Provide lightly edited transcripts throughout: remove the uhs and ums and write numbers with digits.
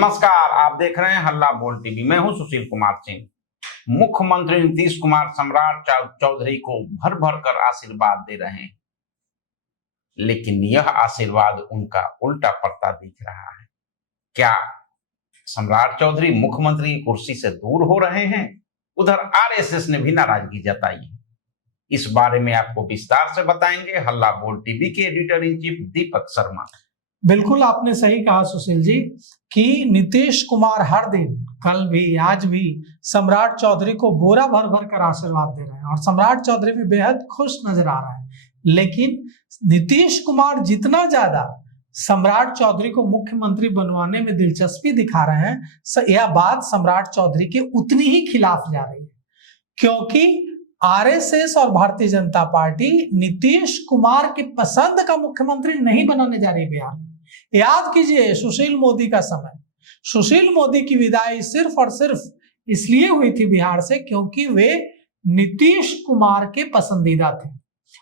नमस्कार, आप देख रहे हैं हल्ला बोल टीवी। मैं हूं सुशील कुमार सिंह। मुख्यमंत्री नीतीश कुमार सम्राट चौधरी को भर भर कर आशीर्वाद दे रहे हैं, लेकिन यह आशीर्वाद उनका उल्टा पड़ता दिख रहा है। क्या सम्राट चौधरी मुख्यमंत्री की कुर्सी से दूर हो रहे हैं? उधर आरएसएस ने भी नाराजगी जताई है। इस बारे में आपको विस्तार से बताएंगे हल्ला बोल टीवी के editor in chief Deepak Sharma. बिल्कुल आपने सही कहा सुशील जी कि नीतीश कुमार हर दिन, कल भी आज भी सम्राट चौधरी को बोरा भर भर कर आशीर्वाद दे रहे हैं और सम्राट चौधरी भी बेहद खुश नजर आ रहा है। लेकिन नीतीश कुमार जितना ज्यादा सम्राट चौधरी को मुख्यमंत्री बनवाने में दिलचस्पी दिखा रहे हैं, यह बात सम्राट चौधरी के उतनी ही खिलाफ जा रही है, क्योंकि आरएसएस और भारतीय जनता पार्टी नीतीश कुमार की पसंद का मुख्यमंत्री नहीं बनाने जा रही बिहार में। याद कीजिए सुशील मोदी का समय, सुशील मोदी की विदाई सिर्फ और सिर्फ इसलिए हुई थी बिहार से क्योंकि वे नीतीश कुमार के पसंदीदा थे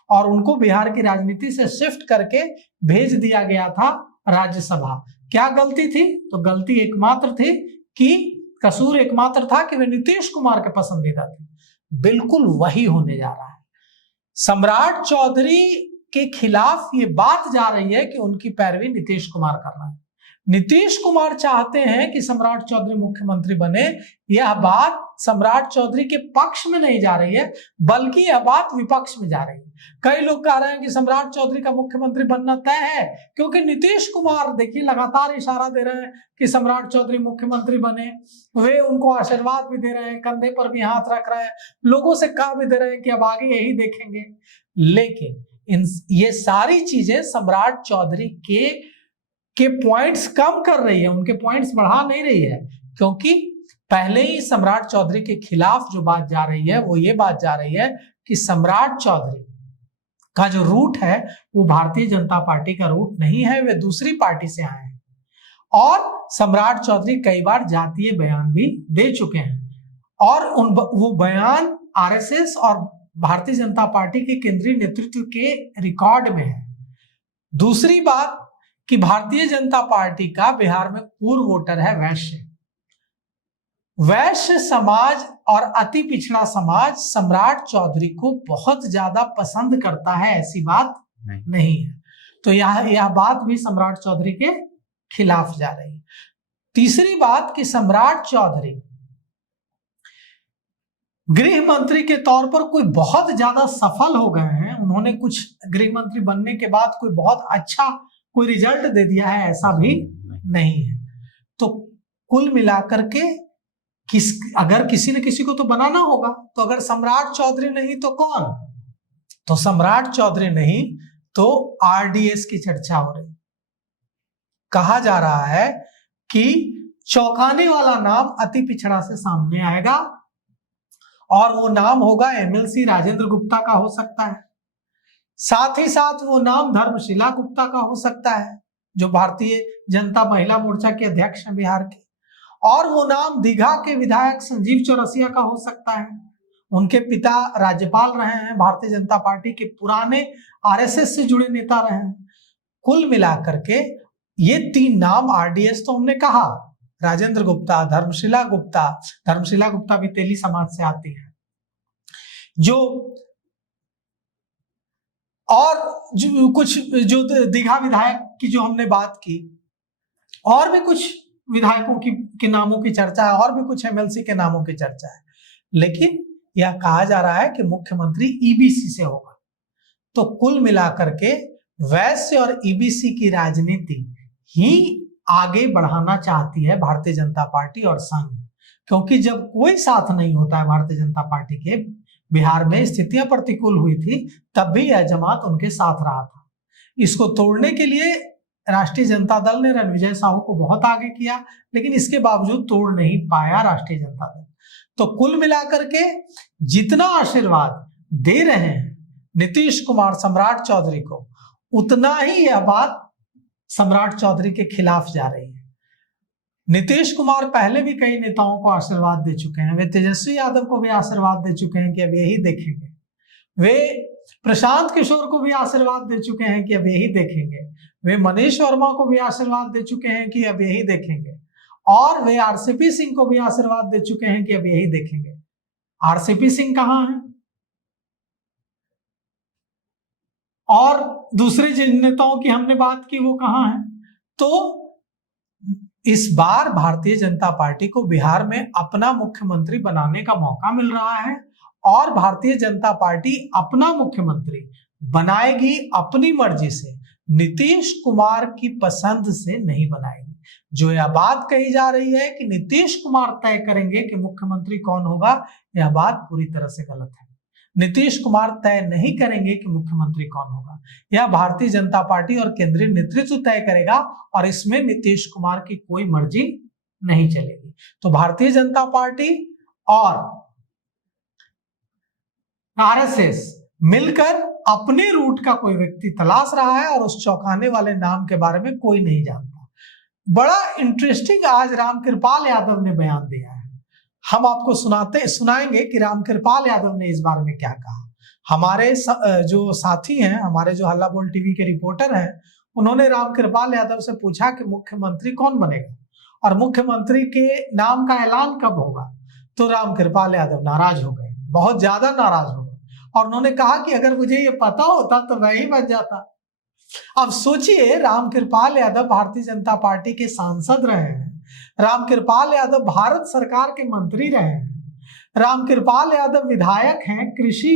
और उनको बिहार की राजनीति से शिफ्ट करके भेज दिया गया था राज्यसभा। क्या गलती थी? तो गलती एकमात्र थी कि कसूर एकमात्र था कि वे नीतीश कुमार के पसंदीदा थे। बिल्कुल वही होने जा रहा है। सम्राट चौधरी के खिलाफ ये बात जा रही है कि उनकी पैरवी नीतीश कुमार कर रहा है। नीतीश कुमार चाहते हैं कि सम्राट चौधरी मुख्यमंत्री बने। यह बात सम्राट चौधरी के पक्ष में नहीं जा रही है, बल्कि यह बात विपक्ष में जा रही है। कई लोग कह रहे हैं कि सम्राट चौधरी का मुख्यमंत्री बनना तय है, क्योंकि नीतीश कुमार देखिए लगातार इशारा दे रहे हैं कि सम्राट चौधरी मुख्यमंत्री बने। वे उनको आशीर्वाद भी दे रहे हैं, कंधे पर भी हाथ रख रहे हैं, लोगों से कह भी दे रहे हैं कि अब आगे यही देखेंगे। लेकिन ये सारी चीजें सम्राट चौधरी के पॉइंट्स कम कर रही है, उनके पॉइंट्स बढ़ा नहीं रही है, क्योंकि पहले ही सम्राट चौधरी के खिलाफ जो बात जा रही है वो ये बात जा रही है कि सम्राट चौधरी का जो रूट है वो भारतीय जनता पार्टी का रूट नहीं है, वे दूसरी पार्टी से आए हैं। और सम्राट चौधरी कई बार जातीय बयान भी दे चुके हैं और वो बयान आरएसएस और भारतीय जनता पार्टी के केंद्रीय नेतृत्व के रिकॉर्ड में है। दूसरी बात कि भारतीय जनता पार्टी का बिहार में पूर्व वोटर है वैश्य। वैश्य समाज और अति पिछड़ा समाज सम्राट चौधरी को बहुत ज्यादा पसंद करता है, ऐसी बात नहीं है। तो यह बात भी सम्राट चौधरी के खिलाफ जा रही है। तीसरी बात कि सम्राट चौधरी गृह मंत्री के तौर पर कोई बहुत ज्यादा सफल हो गए हैं, उन्होंने कुछ गृह मंत्री बनने के बाद कोई बहुत अच्छा कोई रिजल्ट दे दिया है, ऐसा भी नहीं है। तो कुल मिलाकर के अगर किसी न किसी को तो बनाना होगा, तो अगर सम्राट चौधरी नहीं तो कौन? तो सम्राट चौधरी नहीं तो आरडीएस की चर्चा हो रही। कहा जा रहा है कि चौंकाने वाला नाम अति पिछड़ा से सामने आएगा और वो नाम होगा एमएलसी राजेंद्र गुप्ता का हो सकता है, साथ ही साथ वो नाम धर्मशिला गुप्ता का हो सकता है जो भारतीय जनता महिला मोर्चा के अध्यक्ष हैं बिहार के, और वो नाम दीघा के विधायक संजीव चौरसिया का हो सकता है। उनके पिता राज्यपाल रहे हैं, भारतीय जनता पार्टी के पुराने आरएसएस से जुड़े नेता रहे हैं। कुल मिलाकर के ये तीन नाम आरडीएस तो हमने कहा, राजेंद्र गुप्ता, धर्मशिला गुप्ता भी तेली समाज से आती है, जो दीघा विधायक की जो हमने बात की, और भी कुछ विधायकों के नामों की चर्चा है, और भी कुछ एमएलसी के नामों की चर्चा है। लेकिन यह कहा जा रहा है कि मुख्यमंत्री ईबीसी से होगा। तो कुल मिलाकर के वैश्य और ईबीसी की राजनीति ही आगे बढ़ाना चाहती है भारतीय जनता पार्टी और संघ, क्योंकि जब कोई साथ नहीं होता है भारतीय जनता पार्टी के, बिहार में स्थितियां प्रतिकूल हुई थी, तब भी यह जमात उनके साथ रहा था। इसको तोड़ने के लिए राष्ट्रीय जनता दल ने रणविजय साहू को बहुत आगे किया, लेकिन इसके बावजूद तोड़ नहीं पाया राष्ट्रीय जनता दल। तो कुल मिलाकर के जितना आशीर्वाद दे रहे हैं नीतीश कुमार सम्राट चौधरी को, उतना ही यह बात सम्राट चौधरी के खिलाफ जा रही है। नीतीश कुमार पहले भी कई नेताओं को आशीर्वाद दे चुके हैं, वे तेजस्वी यादव को भी आशीर्वाद दे चुके हैं कि अब यही देखेंगे, वे प्रशांत किशोर को भी आशीर्वाद दे चुके हैं कि अब यही देखेंगे, वे मनीष वर्मा को भी आशीर्वाद दे चुके हैं कि अब यही देखेंगे, और वे आरसीपी सिंह को भी आशीर्वाद दे चुके हैं कि अब यही देखेंगे। आरसीपी सिंह कहां है और दूसरे जिन नेताओं की हमने बात की वो कहां है? तो इस बार भारतीय जनता पार्टी को बिहार में अपना मुख्यमंत्री बनाने का मौका मिल रहा है और भारतीय जनता पार्टी अपना मुख्यमंत्री बनाएगी अपनी मर्जी से, नीतीश कुमार की पसंद से नहीं बनाएगी। जो यह बात कही जा रही है कि नीतीश कुमार तय करेंगे कि मुख्यमंत्री कौन होगा, यह बात पूरी तरह से गलत है। नीतीश कुमार तय नहीं करेंगे कि मुख्यमंत्री कौन होगा, यह भारतीय जनता पार्टी और केंद्रीय नेतृत्व तय करेगा और इसमें नीतीश कुमार की कोई मर्जी नहीं चलेगी। तो भारतीय जनता पार्टी और आरएसएस मिलकर अपने रूट का कोई व्यक्ति तलाश रहा है और उस चौंकाने वाले नाम के बारे में कोई नहीं जानता। बड़ा इंटरेस्टिंग आज रामकृपाल यादव ने बयान दिया है। हम आपको सुनाएंगे कि रामकृपाल यादव ने इस बारे में क्या कहा। हमारे जो साथी हैं, हमारे जो हल्ला बोल टीवी के रिपोर्टर हैं, उन्होंने रामकृपाल यादव से पूछा कि मुख्यमंत्री कौन बनेगा और मुख्यमंत्री के नाम का ऐलान कब होगा। तो रामकृपाल यादव नाराज हो गए, बहुत ज्यादा नाराज हो गए और उन्होंने कहा कि अगर मुझे ये पता होता तो मैं ही बन जाता। अब सोचिए, रामकृपाल यादव भारतीय जनता पार्टी के सांसद रहे हैं, रामकृपाल यादव भारत सरकार के मंत्री रहे हैं, रामकृपाल यादव विधायक हैं, कृषि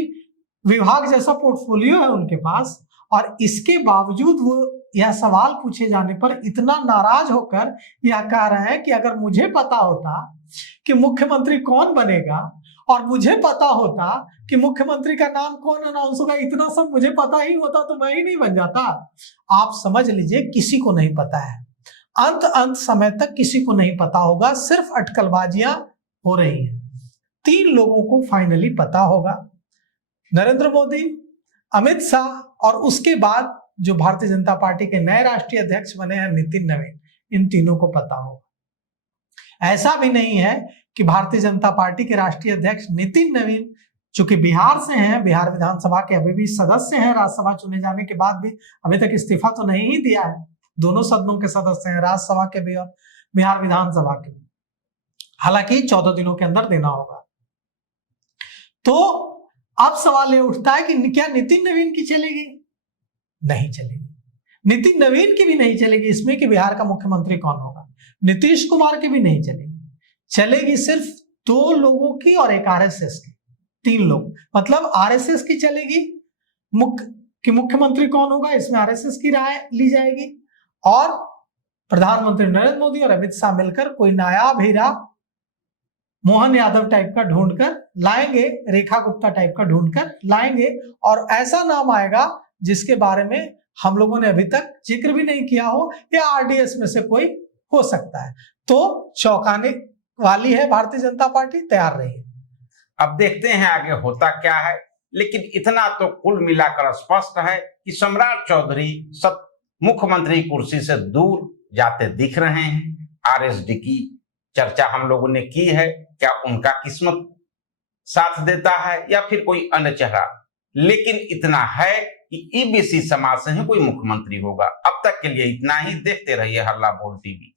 विभाग जैसा पोर्टफोलियो है उनके पास, और इसके बावजूद वो यह सवाल पूछे जाने पर इतना नाराज होकर यह कह रहे हैं कि अगर मुझे पता होता कि मुख्यमंत्री कौन बनेगा और मुझे पता होता कि मुख्यमंत्री का नाम कौन अनाउंस होगा, इतना सब मुझे पता ही होता तो मैं ही नहीं बन जाता। आप समझ लीजिए, किसी को नहीं पता है, अंत समय तक किसी को नहीं पता होगा, सिर्फ अटकलबाजियां हो रही हैं। 3 लोगों को फाइनली पता होगा, नरेंद्र मोदी, अमित शाह और उसके बाद जो भारतीय जनता पार्टी के नए राष्ट्रीय अध्यक्ष बने हैं नितिन नवीन, इन तीनों को पता होगा। ऐसा भी नहीं है कि भारतीय जनता पार्टी के राष्ट्रीय अध्यक्ष नितिन नवीन, चूंकि बिहार से हैं, बिहार विधानसभा के अभी भी सदस्य हैं, राज्यसभा चुने जाने के बाद भी अभी तक इस्तीफा तो नहीं ही दिया है, दोनों सदनों के सदस्य हैं, राज्यसभा के भी और बिहार विधानसभा के, हालांकि 14 दिनों के अंदर देना होगा। तो अब सवाल ये उठता है कि क्या नितिन नवीन की चलेगी? नहीं चलेगी। नितिन नवीन की भी नहीं चलेगी इसमें कि बिहार का मुख्यमंत्री कौन होगा, नीतीश कुमार की भी नहीं चलेगी। चलेगी सिर्फ 2 लोगों की और एक आरएसएस की, 3 लोग, मतलब आरएसएस की चलेगी कि मुख्यमंत्री कौन होगा, इसमें आरएसएस की राय ली जाएगी और प्रधानमंत्री नरेंद्र मोदी और अमित शाह मिलकर कोई नायाब हीरा मोहन यादव टाइप का ढूंढकर लाएंगे, रेखा गुप्ता टाइप का ढूंढकर लाएंगे और ऐसा नाम आएगा जिसके बारे में हम लोगों ने अभी तक जिक्र भी नहीं किया हो, या आरडीएस में से कोई हो सकता है। तो चौंकाने वाली है भारतीय जनता पार्टी, तैयार रही है। अब देखते हैं आगे होता क्या है, लेकिन इतना तो कुल मिलाकर स्पष्ट है कि सम्राट चौधरी मुख्यमंत्री कुर्सी से दूर जाते दिख रहे हैं। आरएसडी की चर्चा हम लोगों ने की है, क्या उनका किस्मत साथ देता है या फिर कोई अन्य चेहरा, लेकिन इतना है कि ईबीसी समाज से ही कोई मुख्यमंत्री होगा। अब तक के लिए इतना ही। देखते रहिए हल्ला बोल टीवी।